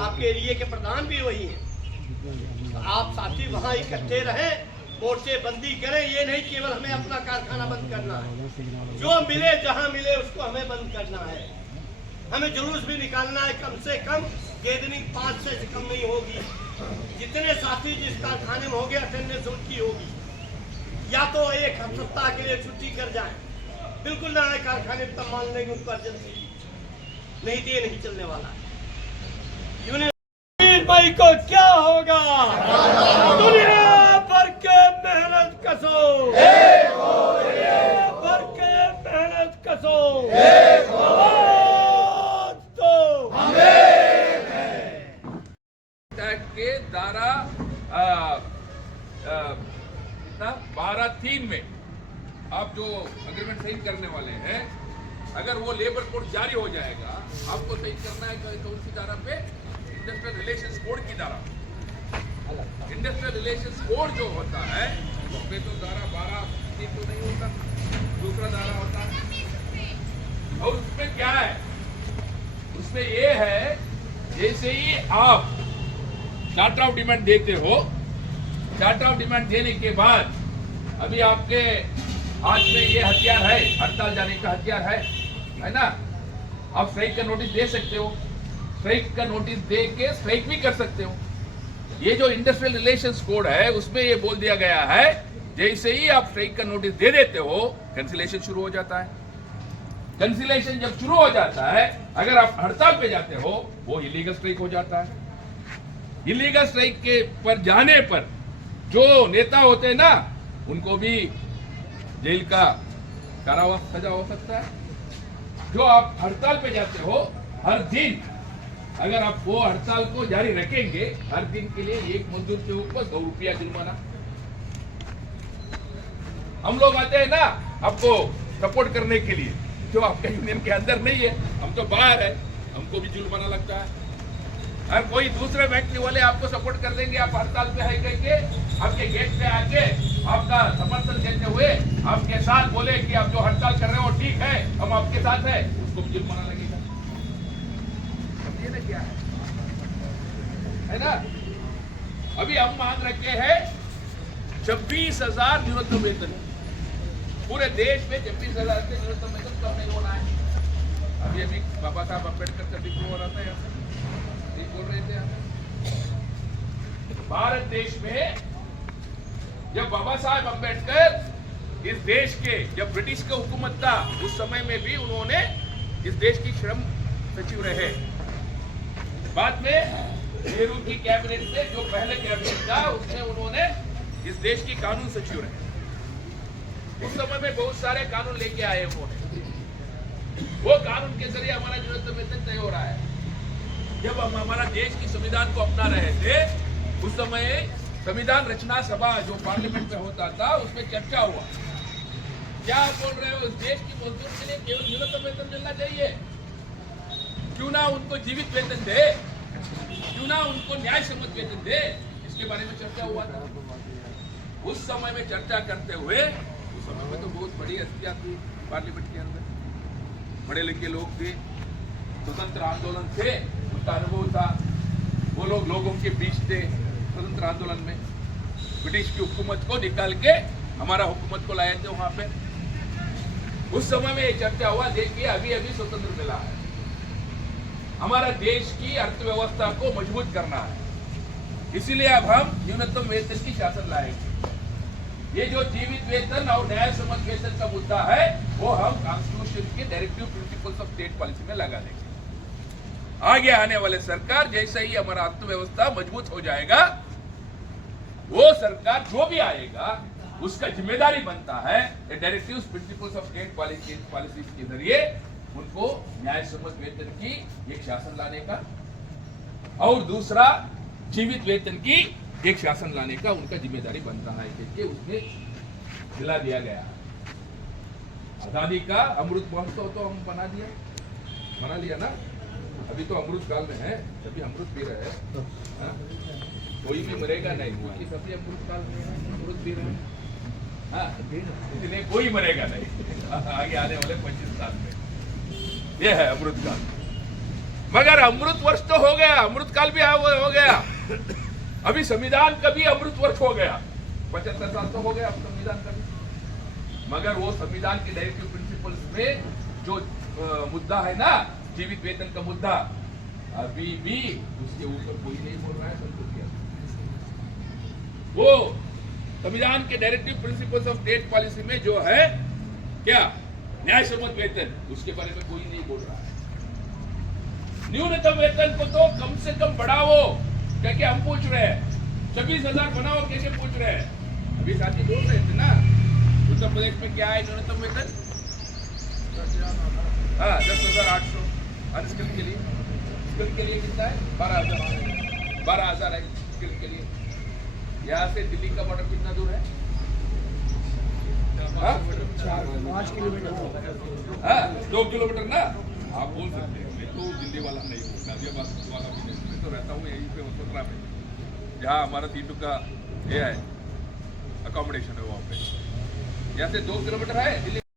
आपके एरिया के प्रधान भी वही हैं। तो आप साथी वहाँ इकट्ठे रहें, मोर्चेबंदी करें। ये नहीं केवल हमें अपना कारखाना बंद करना है, जो मिले जहाँ मिले उसको हमें बंद करना है। हमें जुलूस भी निकालना है, कम से कम गैदरिंग 5 से कम नहीं होगी। जितने साथी जिस कारखाने में होंगे अटेंडेंस उनकी होगी। या तो एक सप्ताह के लिए छुट्टी कर जाए, बिल्कुल ना आए कारखाने में, तब मान लेंगे उनको अर्जेंसी नहीं दिए, नहीं चलने वाला है। यूनियन भाई को क्या होगा? दुनिया भर के मेहनत कसो, दुनिया भर के मेहनत कसो, के धारा 12(3) में आप जो अग्रीमेंट साइन करने वाले हैं, अगर वो लेबर कोड जारी हो जाएगा, आपको साइन करना है कौन सी धारा पे? इंडस्ट्रियल रिलेशंस कोड की धारा। इंडस्ट्रियल रिलेशंस कोड जो होता है उसमें तो धारा 12(3) तो नहीं होता, दूसरा धारा होता है। और उसमें क्या है? उसमें ये है, जैसे ही आप चार्टर ऑफ डिमांड देते हो, चार्टर ऑफ डिमांड देने के बाद अभी आपके हाथ में ये हथियार है, हड़ताल जाने का हथियार है ना? आप स्ट्राइक का नोटिस दे सकते हो, स्ट्राइक का नोटिस दे के स्ट्राइक भी कर सकते हो। ये जो इंडस्ट्रियल रिलेशंस कोड है उसमें ये बोल दिया गया है, जैसे ही आप स्ट्राइक का नोटिस दे देते हो, कैंसिलेशन शुरू हो जाता है। कैंसिलेशन जब शुरू हो जाता है, अगर आप हड़ताल पे जाते हो, वो इलीगल स्ट्राइक हो जाता है। इलीगल स्ट्राइक के पर जाने पर जो नेता होते हैं ना, उनको भी जेल का कारावास सजा हो सकता है। जो आप हड़ताल पे जाते हो, हर दिन अगर आप वो हड़ताल को जारी रखेंगे, हर दिन के लिए एक मजदूर के ऊपर 2 रुपया जुर्माना। हम लोग आते हैं ना आपको सपोर्ट करने के लिए, जो आपके यूनियन के अंदर नहीं है, हम तो बाहर है, हमको भी जुर्माना लगता है। और कोई दूसरे फैक्ट्री वाले आपको सपोर्ट कर देंगे, आप हड़ताल पे है करके आपके गेट पे आके आपका समर्थन देते हुए आपके साथ बोले कि आप जो हड़ताल कर रहे हो ठीक है, हम आपके साथ है, उसको भी जुर्माना लगेगा। समझिए ना क्या है ना? अभी हम मांग रखे हैं 26,000 न्यूनतम वेतन। पूरे देश में 26,000 से न्यूनतम वेतन कम नहीं होना है। अभी बाबा साहब अम्बेडकर का जिक्र हो रहा था, यहाँ बोल रहे थे भारत देश में जब बाबा साहब अम्बेडकर इस देश के, जब ब्रिटिश का हुकूमत था, उस समय में भी उन्होंने इस देश की श्रम सचिव रहे। बाद में नेहरू की कैबिनेट में जो पहले कैबिनेट था, उसमें उन्होंने इस देश की कानून सचिव रहे। उस समय में बहुत सारे कानून लेके आए उन्होंने। वो कानून के जरिए हमारा न्यूनतम वेतन तय हो रहा है। जब हम हमारा देश की संविधान को अपना रहे थे, उस समय संविधान रचना सभा जो पार्लियामेंट में होता था, उसमें चर्चा हुआ। क्या बोल रहे हो? इस देश की मजदूर के लिए केवल न्यूनतम वेतन मिलना चाहिए, क्यों ना उनको जीवित वेतन दे, क्यों ना उनको न्याय सम्मत वेतन दे। इसके बारे में चर्चा हुआ था। उस समय में चर्चा करते हुए, उस समय में तो बहुत बड़ी हस्तियां थी पार्लियामेंट के अंदर, बड़े लिखे लोग थे, स्वतंत्र आंदोलन थे, उनका अनुभव था। वो लोग लोगों के बीच थे स्वतंत्र आंदोलन में। ब्रिटिश की हुकूमत को निकाल के हमारा हुकूमत को लाए थे वहां पे। उस समय में ये चर्चा हुआ, देखिए अभी अभी स्वतंत्र मिला है, हमारा देश की अर्थव्यवस्था को मजबूत करना है, इसीलिए अब हम न्यूनतम वेतन की शासन लाएंगे। ये जो जीवित वेतन और न्याय सम्मत वेतन का मुद्दा है, वो हम कॉन्स्टिट्यूशन के directive principles of state policy में लगा देंगे। आगे आने वाले सरकार, जैसे ही हमारा अर्थव्यवस्था मजबूत हो जाएगा, वो सरकार जो भी आएगा उसका जिम्मेदारी बनता है directive principles of state policy के जरिए उनको न्याय सम्मत वेतन की एक शासन लाने का, और दूसरा जीवित वेतन की एक शासन लाने का उनका जिम्मेदारी बनता है, क्योंकि उसमें दिला दिया गया। आजादी का अमृत महोत्सव तो हम मना लिया ना। अभी तो अमृत काल में है, सभी अमृत पी रहे हैं, कोई भी मरेगा नहीं, क्योंकि सभी अमृत काल में अमृत पी रहे हैं। इसलिए कोई मरेगा नहीं आगे आने वाले 25 साल में। यह है अमृत काल। मगर अमृत वर्ष तो हो गया, अमृत काल भी हो गया, अभी संविधान का भी अमृत वर्ष हो गया, 75 साल तो हो गया अब संविधान का भी। मगर वो संविधान के डायरेक्टिव प्रिंसिपल्स में जो मुद्दा है ना, जीवित वेतन का मुद्दा, अभी भी उसके ऊपर कोई नहीं बोल रहा है। वो संविधान के directive principles of state policy में जो है क्या, न्याय सम्मत वेतन, उसके बारे में कोई नहीं बोल रहा है। न्यूनतम वेतन को तो कम से कम बढ़ाओ, क्या हम पूछ रहे हैं, 26,000 बनाओ, कैसे पूछ रहे हैं। अभी साथी बोल रहे थे ना, उत्तर प्रदेश में क्या है न्यूनतम वेतन, 10,800, अनस्किल्ड के लिए, स्किल्ड के लिए कितना है, 12,000 है स्किल्ड के लिए। यहाँ से दिल्ली का बॉर्डर कितना दूर है, 5 किलोमीटर, 2 किलोमीटर ना। आप बोल सकते हैं, मैं तो दिल्ली वाला नहीं हूँ, गाजियाबाद वाला भी नहीं, मैं तो रहता हूँ यहीं पे वसुंधरा में, जहाँ हमारा सीटू का ये है अकोमोडेशन है, वहाँ पे यहाँ से 2 किलोमीटर है दिल्ली।